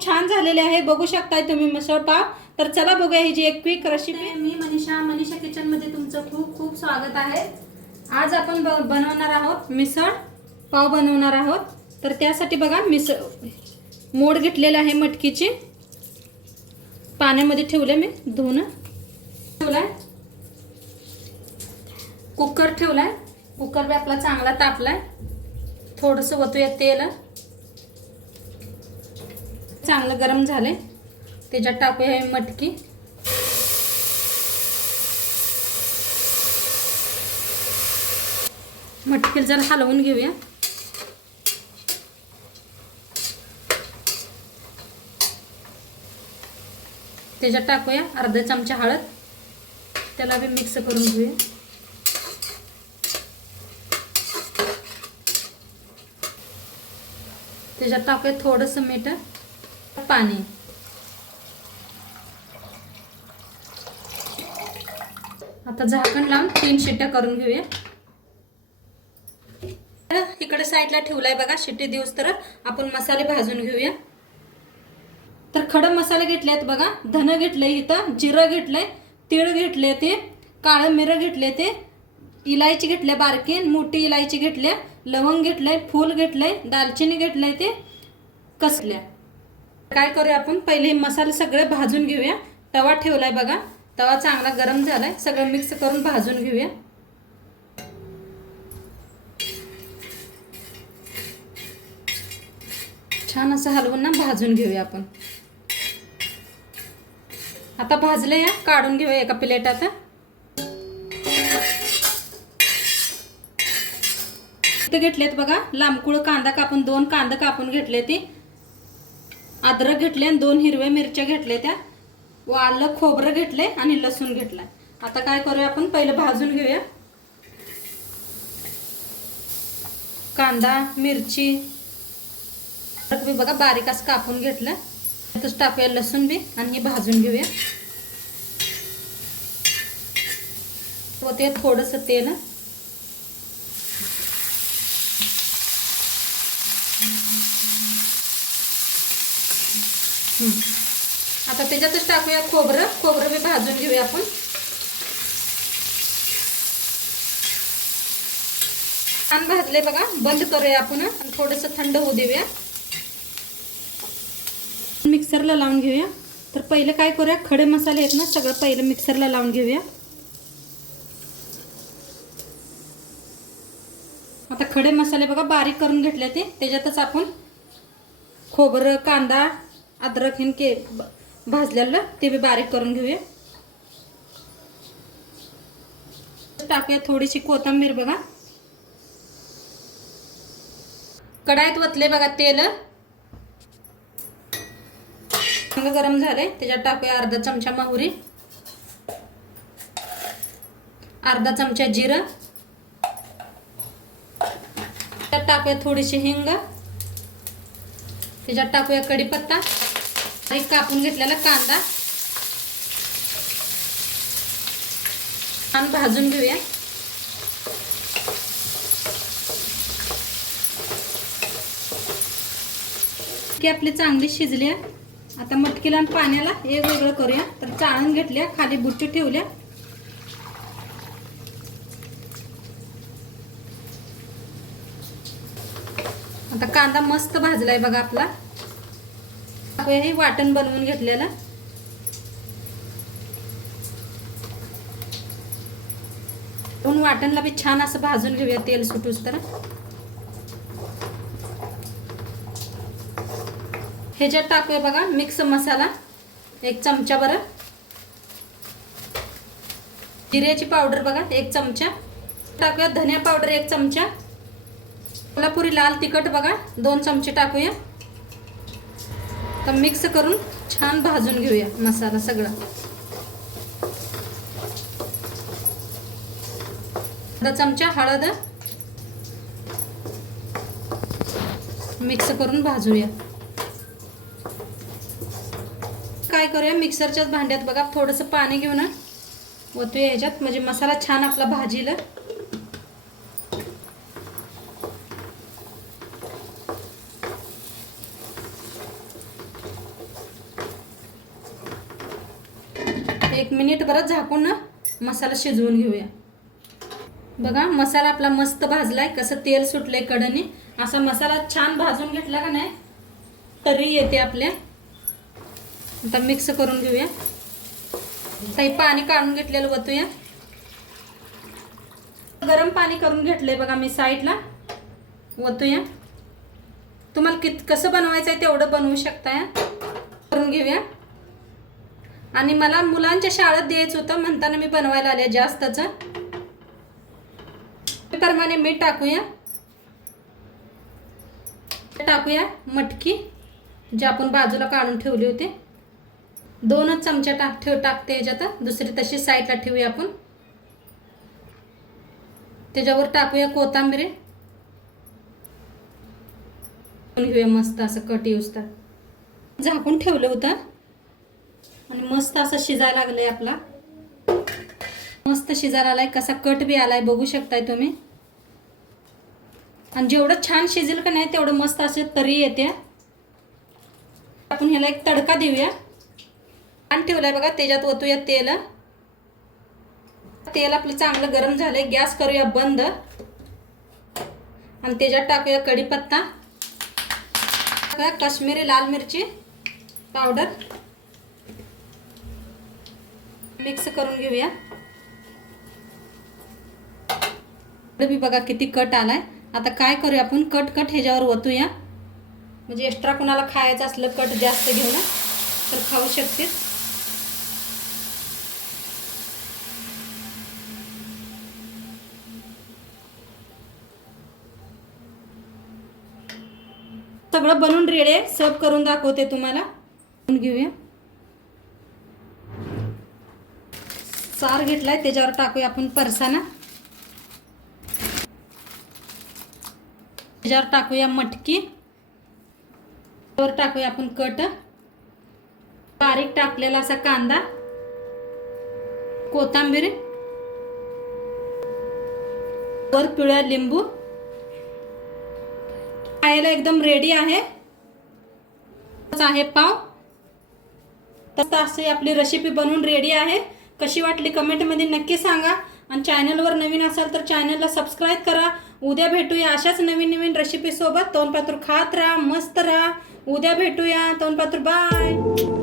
खूप छान झालेले आहे. बघू शकताय तुम्ही मिसळ पाव तर चला बघूया ही जी एक क्विक रेसिपी मी मनीषा मनीषा किचनमध्ये तुमचं खूप खूप स्वागत आहे. आज आपण ब- बनवणार आहोत मिसळ पाव बनवणार आहोत. तर त्यासाठी बघा मिसळ मोड घेतलेलं आहे मटकीची. पाण्यामध्ये ठेवले मी धुवून. ठेवलाय. कुकर ठेवलाय. कुकर बी आपला चांगला तापलाय. थोडंसं वतूया तेल. चांगलं गरम झाले त्याच्यात टाकूया हे मटकी. मटकीला जरा हलवून घेऊया. त्याच्यात टाकूया अर्धा चमचा हळद. त्याला बी मिक्स करून घेऊया. त्याच्यात टाकूया थोडंसं मीठ. पाणी. आता झाकण लावून तीन शिट्ट्या करून घेऊया. इकडे साईडला ठेवलाय बघा शिट्टी दिवस तर आपण मसाले भाजून घेऊया. तर खडं मसाले घेतले आहेत बघा धन घेतलंय इथं जिरं घेतलंय तीळ घेतले ते काळं मिरं घेतले ते इलायची घेतल्या बारकी मोठी इलायची घेतल्या लवंग घेतलंय फूल घेतलंय दालचिनी घेतलंय ते कसल्या. काय करूया आपण? पहिले मसाले सगळे भाजून घेऊया. तवा ठेवलाय बघा. तवा चांगला गरम झालाय. सगळं मिक्स करून भाजून घेऊया. छान असं हलवून ना भाजून घेऊया आपण. आता भाजले या काढून घेऊया एका प्लेटात इथे घेतलेत बघा. लांबकुळ कांदा कापून दोन कांदा कापून घेतले ती अद्रक घेतले आणि दोन हिरव्या मिरच्या घेतल्या त्या. व आलं खोबरं घेतले आणि लसूण घेतला आता काय करूया आपण? पहिलं भाजून घेऊया. कांदा मिरची. अद्रक बी बघा बारीक असं कापून घेतलं. त्यातच टाकूया लसूण बी आणि हे भाजून घेऊया. व ते थोडंसं तेल. आता त्याच्यातच टाकूया खोबरं. खोबरं बी भाजून घेऊया आपण. छान भाजले बघा. बंद करूया आपण. आणि थोडंसं थंड होऊ देऊया. मिक्सरला लावून घेऊया. तर पहिलं काय करूया? खडे मसाले आहेत ना सगळं पहिलं मिक्सरला लावून घेऊया. आता खडे मसाले बघा बारीक करून घेतले ते. त्याच्यातच आपण खोबरं कांदा अद्रक हिन के भाजलेलं ते बी बारीक करून घेऊया. टाकूया थोडीशी कोथिंबीर बघा. कढाईत वतले बघा तेल. चांगलं गरम झालंय त्याच्यात टाकूया अर्धा चमचा मोहरी. अर्धा चमचा जिरं. त्यात टाकूया थोडीशी हिंग. त्याच्यात टाकूया कढीपत्ता. आणि कापून घेतलेला कांदा. छान भाजून घेऊया. की आपली चांगली शिजली आहे. आता मटकीला आणि पाण्याला एक वेगळं करूया. तर चाळून घेतल्या खाली बुट्टी ठेवल्या. आता कांदा मस्त भाजलाय बघा आपला. टाकूया हे वाटण बनवून घेतलेलं. पण वाटणला बी छान असं भाजून घेऊया तेल सुटूस तर. ह्याच्यात टाकूया बघा मिक्स मसाला एक चमचा बरं. जिऱ्याची पावडर बघा एक चमचा. टाकूया धनिया पावडर एक चमचा. कोल्हापुरी लाल तिखट बघा दोन चमचे टाकूया. तर मिक्स करून छान भाजून घेऊया मसाला सगळा. अर्धा चमचा हळद मिक्स करून भाजूया. काय करूया मिक्सरच्याच भांड्यात बघा थोडंसं पाणी घेऊन ओतूया ह्याच्यात म्हणजे मसाला छान आपला भाजीला एक मिनिट परत झाकून ना मसाला शिजवून घेऊया. बघा मसाला आपला मस्त भाजलाय कसं तेल सुटलंय कडनी. असा मसाला छान भाजून घेतला का नाही तरी येते आपल्या. आता मिक्स करून घेऊया. काही पाणी काढून घेतलेलं वतूया. गरम पाणी करून घेतलंय बघा मी साईडला. वतूया. तुम्हाला कित कसं बनवायचं आहे तेवढं बनवू शकताय. करून घेऊया. आणि मला मुलांच्या शाळेत द्यायचं होतं म्हणताना मी बनवायला आले. जास्तच प्रमाणे मीठ टाकूया. टाकूया मटकी जे आपण बाजूला काढून ठेवली होती. दोनच चमचा टाक ठेव टाकते याच्यात. दुसरी तशी साईडला ठेवूया आपण. त्याच्यावर टाकूया कोथिंबीर. घेऊया मस्त असं कट येऊस तर. झाकून ठेवलं होतं. आणि मस्त असं शिजायला लागलंय आपला. मस्त शिजायला आलाय कसा कट बी आलाय बघू शकताय तुम्ही. आणि जेवढं छान शिजेल का नाही तेवढं मस्त असं तरी येते. आपण ह्याला एक तडका देऊया. आणि ठेवलाय बघा त्याच्यात ओतूया तेल. तेल आपलं चांगलं गरम झालंय गॅस करूया बंद. आणि त्याच्यात टाकूया कढीपत्ता. काश्मीरी लाल मिरची पावडर. मिक्स करून घेऊया. मी बघा किती कट आलाय. आता काय करूया आपण? कट कट ह्याच्यावर ओतूया. म्हणजे एक्स्ट्रा कोणाला खायचं असलं कट जास्त घेऊन तर खाऊ शकते. सगळं बनवून रेडे सर्व करून दाखवते तुम्हाला. घेऊया. सार घेतलाय त्याच्यावर टाकूया आपण परसाना. त्याच्यावर टाकूया मटकी. वर टाकूया आपण कट. बारीक टाकलेला असा कांदा. कोथांबीर. वर पिळ्या लिंबू. खायला एकदम रेडी आहे. आहे पाव. तर अशी आपली रेसिपी बनवून रेडी आहे. कशी वाटली कमेंटमध्ये नक्की सांगा. आणि चॅनलवर नवीन असाल तर चॅनलला सबस्क्राईब करा. उद्या भेटूया अशाच नवीन नवीन रेसिपीसोबत तोंडपातूर खात राहा मस्त राहा. उद्या भेटूया. तोंडपातूर बाय.